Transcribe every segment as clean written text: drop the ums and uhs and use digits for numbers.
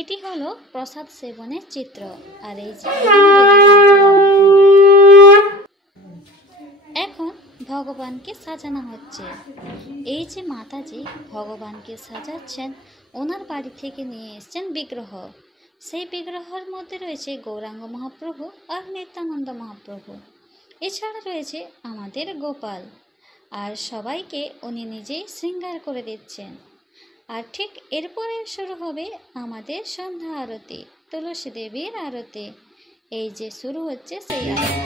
এটি হলো প্রসাদ সেবনের চিত্র। আর এই যে এখন ভগবানকে সাজানো হচ্ছে। এই যে মাতাজি ভগবানকে সাজাচ্ছেন, ওনার বাড়ি থেকে নিয়ে এসছেন বিগ্রহ। সেই বিগ্রহের মধ্যে রয়েছে গৌরাঙ্গ মহাপ্রভু আর নিত্যানন্দ মহাপ্রভু। এছাড়া রয়েছে আমাদের গোপাল। আর সবাইকে উনি নিজেই শৃঙ্গার করে দিচ্ছেন। আর ঠিক এরপরে শুরু হবে আমাদের সন্ধ্যা আরতি, তুলসী দেবীর আরতি। এই যে শুরু হচ্ছে সেই আরতি।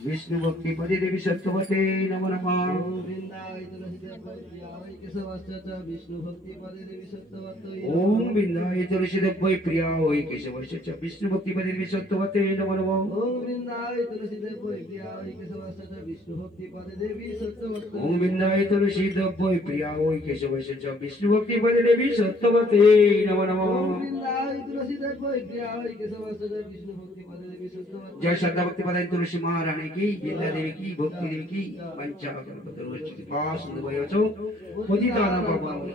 विष्णु भक्ति पदे देवी सत्यवते नमो नमः। ओम वृंदाय तुलसी देवै प्रिया होई केशवस्य च विष्णु भक्ति पदे देवी सत्यवते नमो नमः। ओम वृंदाय तुलसी देवै प्रिया होई केशवस्य च विष्णु भक्ति पदे देवी सत्यवते। ओम वृंदाय तुलसी देवै प्रिया होई केशवस्य च विष्णु भक्ति पदे देवी सत्यवते नमो नमः। ओम वृंदाय तुलसी देवै प्रिया होई केशवस्य च विष्णु भक्ति पदे देवी सत्यवते। जय श्रद्धा भक्ति पदाय तुलसी महारानी की, विद्या देवी की, भक्ति देवी की, पंचाकल्पतरुश्च पास भवतो पतितानां पावनानां